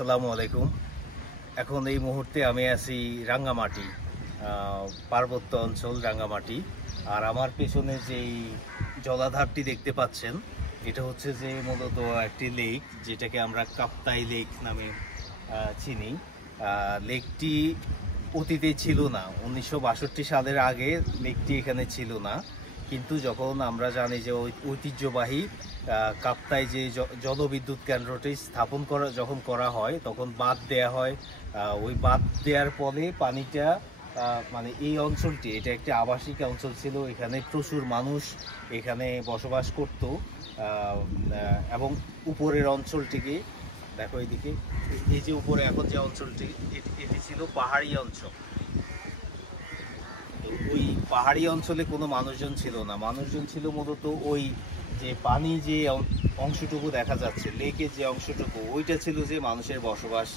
আসসালামু আলাইকুম। এখন এই মুহূর্তে আমি আছি রাঙ্গামাটি, পার্বত্য অঞ্চল রাঙ্গামাটি। আর আমার পেছনে যেই জলাধারটি দেখতে পাচ্ছেন, এটা হচ্ছে যে মূলত একটি লেক, যেটাকে আমরা কাপ্তাই লেক নামে চিনি। লেকটি অতীতে ছিল না, 1962 সালের আগে লেকটি এখানে ছিল না। কিন্তু যখন আমরা জানি যে ঐতিহ্যবাহী কাপ্তাই যে জলবিদ্যুৎ কেন্দ্রটি স্থাপন যখন করা হয়, তখন বাঁধ দেয়া হয়। ওই বাঁধ দেওয়ার ফলে পানিটা মানে এই অঞ্চলটি, এটা একটি আবাসিক অঞ্চল ছিল। এখানে প্রচুর মানুষ এখানে বসবাস করত। এবং উপরের অঞ্চলটিকে দেখো, এইদিকে এই যে উপরে এখন যে অঞ্চলটি, এটি ছিল পাহাড়ি অঞ্চল। ওই পাহাড়ি অঞ্চলে কোনো মানুষজন ছিল না, মানুষজন ছিল মূলত ওই যে পানি যে অংশটুকু দেখা যাচ্ছে, লেকের যে অংশটুকু, ওইটা ছিল যে মানুষের বসবাস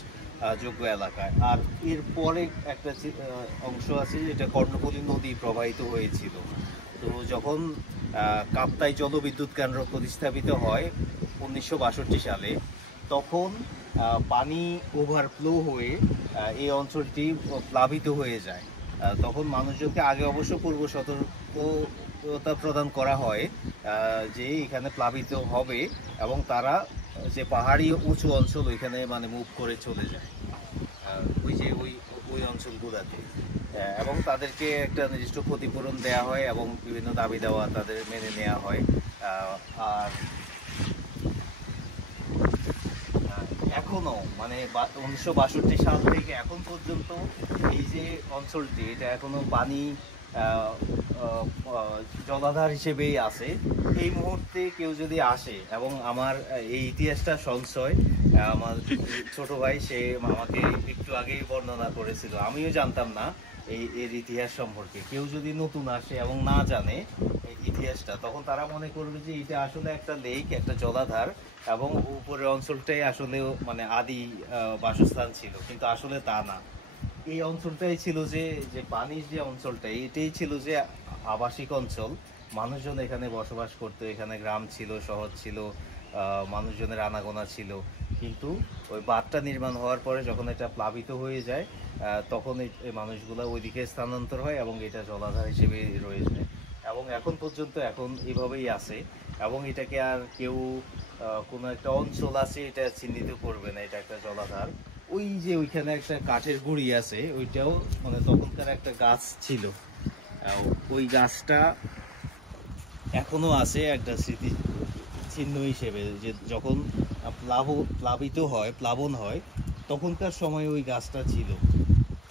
যোগ্য এলাকায়। আর এরপরে একটা অংশ আছে, যেটা কর্ণফুলী নদী প্রবাহিত হয়েছিল। তো যখন কাপ্তাই জলবিদ্যুৎ কেন্দ্র প্রতিস্থাপিত হয় 1962 সালে, তখন পানি ওভারফ্লো হয়ে এই অঞ্চলটি প্লাবিত হয়ে যায়। তখন মানুষজনকে আগে অবশ্য পূর্ব সতর্কতা প্রদান করা হয় যে এখানে প্লাবিত হবে, এবং তারা যে পাহাড়ি উঁচু অঞ্চল ওইখানে মানে মুভ করে চলে যায় ওই যে ওই অঞ্চলগুলোতে। এবং তাদেরকে একটা নির্দিষ্ট ক্ষতিপূরণ দেওয়া হয় এবং বিভিন্ন দাবি দেওয়া তাদের মেনে নেওয়া হয়। আর এখনো মানে 1962 সাল থেকে এখন পর্যন্ত এই যে অঞ্চলটি, এটা এখনো পানি জলাধার হিসেবেই আছে। এই মুহূর্তে কেউ যদি আসে, এবং আমার এই ইতিহাসটা সঞ্চয় আমার ছোট ভাই সে আমাকে একটু আগেই বর্ণনা করেছিল, আমিও জানতাম না এর ইতিহাস সম্পর্কে। কেউ যদি নতুন আসে এবং না জানে এই ইতিহাসটা, তখন তারা মনে করবে যে এটা আসলে একটা লেক, একটা জলাধার, এবং উপরের অঞ্চলটাই আসলে মানে আদি বাসস্থান ছিল। কিন্তু আসলে তা না, এই অঞ্চলটাই ছিল যে পানির যে অঞ্চলটা, এটাই ছিল যে আবাসিক অঞ্চল। মানুষজন এখানে বসবাস করতো, এখানে গ্রাম ছিল, শহর ছিল, মানুষজনের আনাগোনা ছিল। কিন্তু ওই বাঁধটা নির্মাণ হওয়ার পরে যখন এটা প্লাবিত হয়ে যায়, তখন এই মানুষগুলো ওইদিকে স্থানান্তর হয় এবং এটা জলাধার হিসেবে রয়ে যায়। এবং এখন পর্যন্ত এখন এভাবেই আছে। এবং এটাকে আর কেউ কোনো একটা অঞ্চল আছে এটা চিহ্নিত করবে না, এটা একটা জলাধার। ওই যে ওইখানে একটা কাঠের গুঁড়ি আছে, ওইটাও মানে তখনকার একটা গাছ ছিল। ওই গাছটা এখনো আছে একটা স্মৃতি চিহ্ন হিসেবে, যে যখন প্লাবন হয় তখনকার সময় ওই গাছটা ছিল।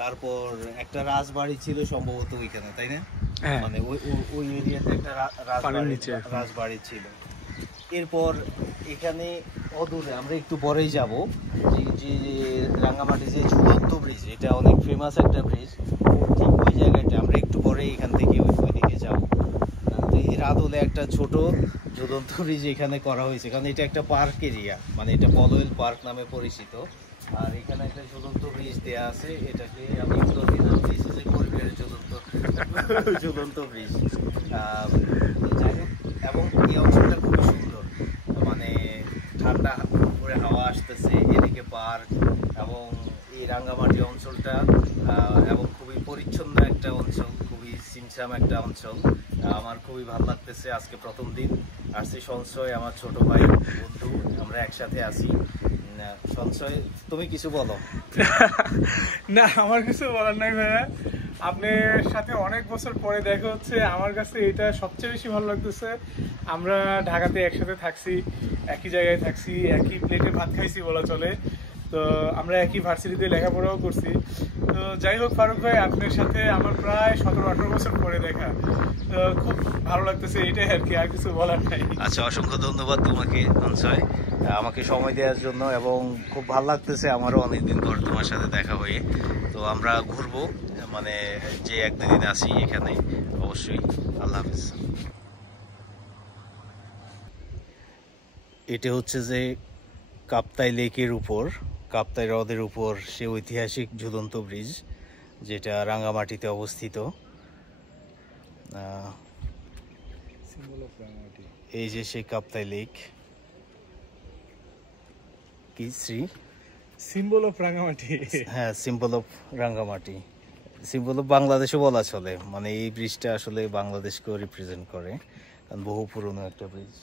তারপর একটা রাজবাড়ি ছিল সম্ভবত ওইখানে, তাই না? মানে ওই এরিয়াতে একটা রাজবাড়ি ছিল। এরপর এখানে অদূরে আমরা একটু পরেই যাব, যে রাঙ্গামাটি যে ঝুলন্ত ব্রিজ, এটা অনেক ফেমাস একটা ব্রিজ, ঠিক ওই জায়গাটা আমরা একটু পরে এখান থেকে ওইদিকে যাব। তো এর আদলে একটা ছোট ঝুলন্ত ব্রিজ এখানে করা হয়েছে, কারণ এটা একটা পার্ক এরিয়া, মানে এটা পলওয়েল পার্ক নামে পরিচিত। আর এখানে একটা ঝুলন্ত ব্রিজ দেয়া আছে, এটাকে আমি নাম দিয়েছি যে পরিবারের ঝুলন্ত ব্রিজ। যাই হোক, এবং এই অঞ্চলটা খুবই সুন্দর, মানে ঠান্ডা করে হাওয়া আসতেছে, এদিকে পার্ক, এবং এই রাঙ্গামাটি অঞ্চলটা এবং খুবই পরিচ্ছন্ন একটা অঞ্চল, খুবই ছিমছাম একটা অঞ্চল। আমার খুবই ভালো লাগতেছে। আজকে প্রথম দিন আসছি, সঞ্চয় আমার ছোট ভাই, বন্ধু, আমরা একসাথে আছি। সঞ্চয়, তুমি কিছু বলো। না, আমার কিছু বলার নাই ভাইয়া, আপনার সাথে অনেক বছর পরে দেখা হচ্ছে, আমার কাছে এটা সবচেয়ে বেশি ভালো লাগতেছে। আমরা ঢাকাতে একসাথে থাকছি, একই জায়গায় থাকছি, একই প্লেটে ভাত খাইছি বলা চলে। তো আমরা একই ভার্সিটিতে লেখাপড়াও করছি। তো যাই হোক ফারুক ভাই, আপনার সাথে আমার প্রায় 17-18 বছর পরে দেখা, তো খুব ভালো লাগতেছে, এটাই আর কি, আর কিছু বলার নাই। আচ্ছা, অসংখ্য ধন্যবাদ তোমাকে সঞ্চয়, আমাকে সময় দেওয়ার জন্য, এবং খুব ভালো লাগতেছে আমারও অনেকদিন পর তোমার সাথে দেখা হয়ে। তো আমরা ঘুরবো, মানে যে 1-2 দিন আসি এখানে অবশ্যই। আল্লাহ হাফেজ। এটা হচ্ছে যে কাপ্তাই লেকের উপর, কাপ্তাই হ্রদের উপর সে ঐতিহাসিক ঝুলন্ত ব্রিজ, যেটা রাঙ্গামাটিতে অবস্থিত। এই যে সেই কাপ্তাই লেক, কি সিম্বল অফ রাঙামাটি। হ্যাঁ, symbol of Rangamati, symbol of বাংলাদেশও বলা চলে, মানে এই ব্রিজটা আসলে বাংলাদেশকেও রিপ্রেজেন্ট করে, কারণ বহু পুরনো একটা ব্রিজ।